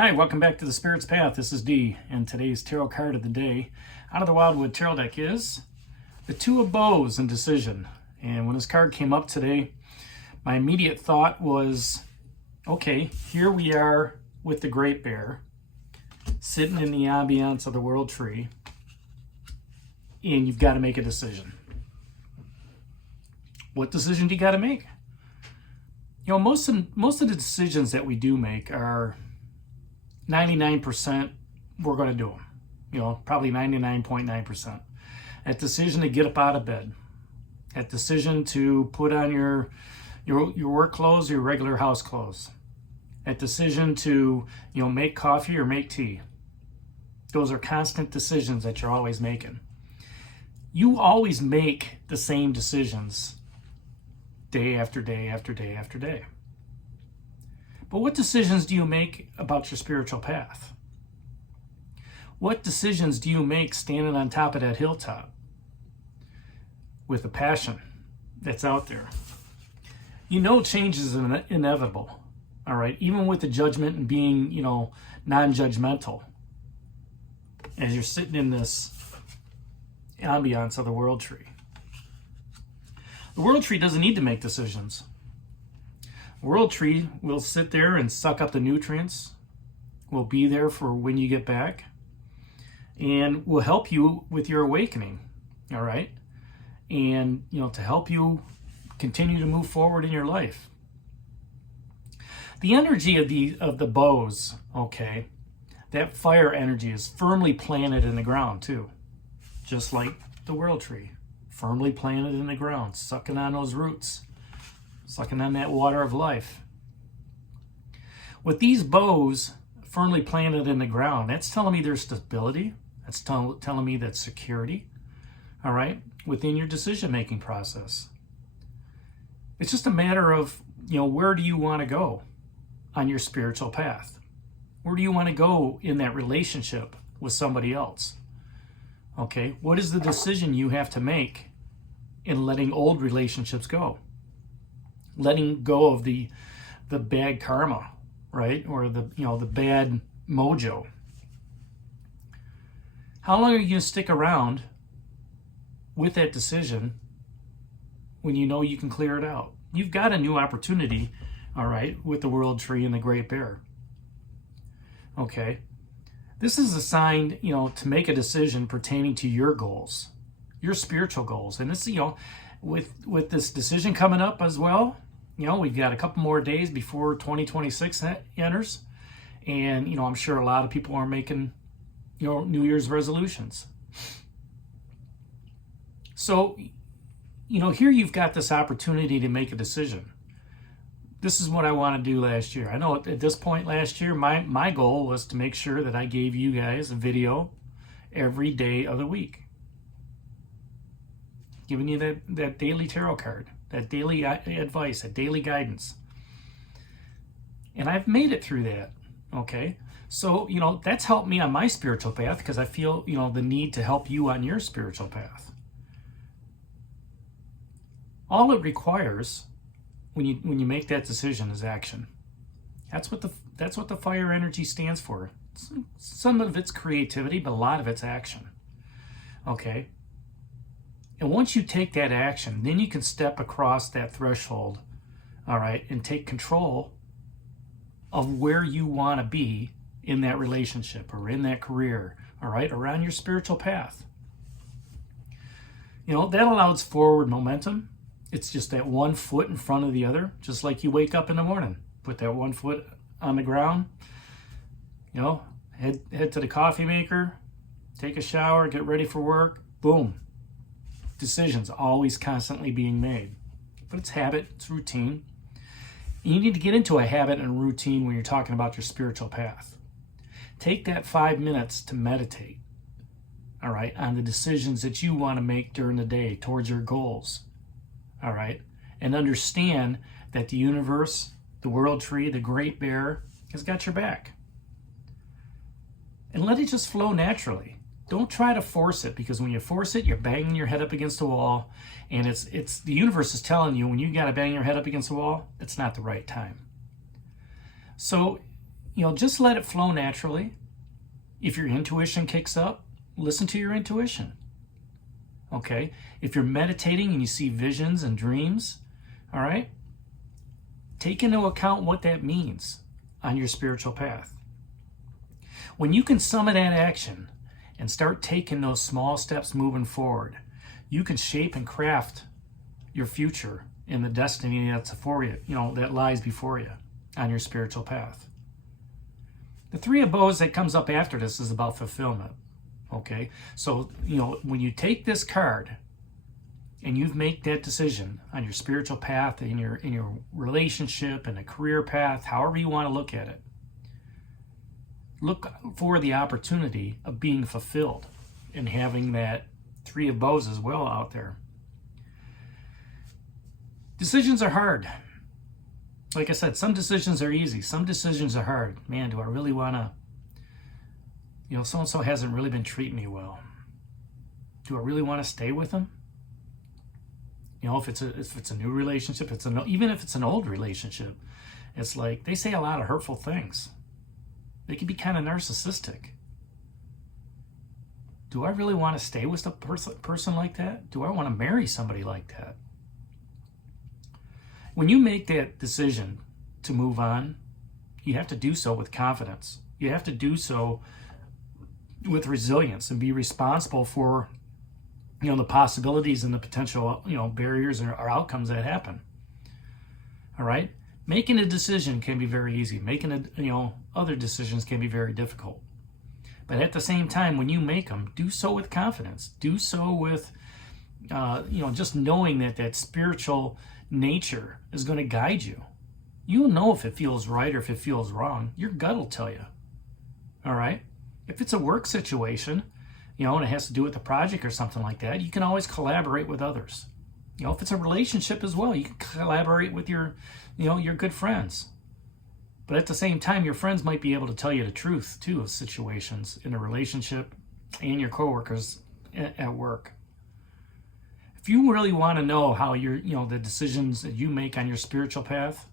Hi, welcome back to the Spirit's Path. This is Dee, and today's tarot card of the day out of the Wildwood Tarot deck is the Two of Bows and Decision. And when this card came up today, my immediate thought was, okay, here we are with the Great Bear, sitting in the ambiance of the World Tree, and you've got to make a decision. What decision do you got to make? You know, most of the decisions that we do make are 99% we're going to do them. You know, probably 99.9%. That decision to get up out of bed. That decision to put on your work clothes, your regular house clothes. That decision to, make coffee or make tea. Those are constant decisions that you're always making. You always make the same decisions day after day after day after day. But what decisions do you make about your spiritual path? What decisions do you make standing on top of that hilltop with the passion that's out there? You know change is inevitable, all right? Even with the judgment and being, non-judgmental. As you're sitting in this ambiance of the World Tree. The World Tree doesn't need to make decisions. The World Tree will sit there and suck up the nutrients, will be there for when you get back, and will help you with your awakening, all right? And, to help you continue to move forward in your life. The energy of the bows, okay, that fire energy is firmly planted in the ground too, just like the World Tree, firmly planted in the ground, sucking on those roots. Sucking on that water of life. With these bows firmly planted in the ground, that's telling me there's stability. That's telling me that security, all right, within your decision-making process. It's just a matter of, where do you want to go on your spiritual path? Where do you want to go in that relationship with somebody else? Okay, what is the decision you have to make in letting old relationships go? Letting go of the bad karma, right? Or the bad mojo. How long are you going to stick around with that decision when you know you can clear it out? You've got a new opportunity, all right, with the World Tree and the Great Bear. Okay. This is a sign, to make a decision pertaining to your goals, your spiritual goals. And this, with this decision coming up as well, we've got a couple more days before 2026 enters. And, I'm sure a lot of people are making, New Year's resolutions. So, here you've got this opportunity to make a decision. This is what I want to do last year. I know at this point last year, my goal was to make sure that I gave you guys a video every day of the week. Giving you that daily tarot card. That daily advice, that daily guidance. And I've made it through that, okay? So, that's helped me on my spiritual path because I feel, the need to help you on your spiritual path. All it requires when you make that decision is action. That's what the fire energy stands for. Some of it's creativity, but a lot of it's action, okay? And once you take that action, then you can step across that threshold, all right, and take control of where you want to be in that relationship or in that career, all right, or on your spiritual path. That allows forward momentum. It's just that one foot in front of the other, just like you wake up in the morning. Put that one foot on the ground, head to the coffee maker, take a shower, get ready for work, boom. Decisions always constantly being made. But it's habit, it's routine. And you need to get into a habit and a routine when you're talking about your spiritual path. Take that 5 minutes to meditate, all right, on the decisions that you want to make during the day towards your goals, all right? And understand that the universe, the World Tree, the Great Bear has got your back. And let it just flow naturally. Don't try to force it, because when you force it, you're banging your head up against the wall, and it's the universe is telling you when you got to bang your head up against the wall, it's not the right time. So, just let it flow naturally. If your intuition kicks up, listen to your intuition. Okay? If you're meditating and you see visions and dreams, all right, take into account what that means on your spiritual path. When you can summon that action and start taking those small steps moving forward, you can shape and craft your future and the destiny that's for you, that lies before you on your spiritual path. The Three of Bows that comes up after this is about fulfillment. Okay, so when you take this card and you make that decision on your spiritual path, in your relationship and a career path, however you want to look at it, look for the opportunity of being fulfilled and having that Three of Bows as well out there. Decisions are hard. Like I said, some decisions are easy. Some decisions are hard. Man, do I really want to, so-and-so hasn't really been treating me well. Do I really want to stay with them? If it's a new relationship, even if it's an old relationship, it's like they say a lot of hurtful things. They can be kind of narcissistic. Do I really want to stay with a person like that? Do I want to marry somebody like that? When you make that decision to move on, you have to do so with confidence. You have to do so with resilience and be responsible for, the possibilities and the potential, barriers or outcomes that happen. All right? Making a decision can be very easy. Making other decisions can be very difficult. But at the same time, when you make them, do so with confidence. Do so with, just knowing that spiritual nature is going to guide you. You'll know if it feels right or if it feels wrong. Your gut will tell you. All right? If it's a work situation, and it has to do with the project or something like that, you can always collaborate with others. If it's a relationship as well, you can collaborate with your good friends. But at the same time, your friends might be able to tell you the truth, too, of situations in a relationship and your coworkers at work. If you really want to know how the decisions that you make on your spiritual path,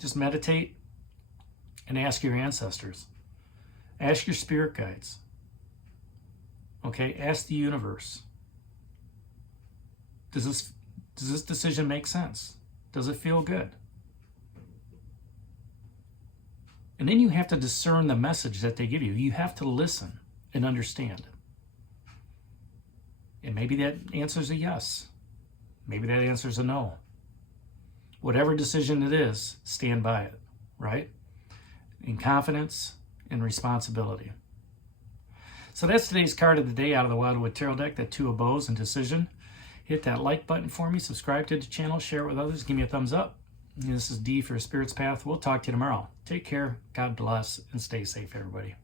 just meditate and ask your ancestors. Ask your spirit guides. Okay, ask the universe. Does this decision make sense? Does it feel good? And then you have to discern the message that they give you. You have to listen and understand. And maybe that answer's a yes. Maybe that answer's a no. Whatever decision it is, stand by it, right? In confidence and responsibility. So that's today's card of the day out of the Wildwood Tarot deck, that Two of Bows and Decision. Hit that like button for me, subscribe to the channel, share it with others, give me a thumbs up. And this is D for Spirit's Path. We'll talk to you tomorrow. Take care, God bless, and stay safe, everybody.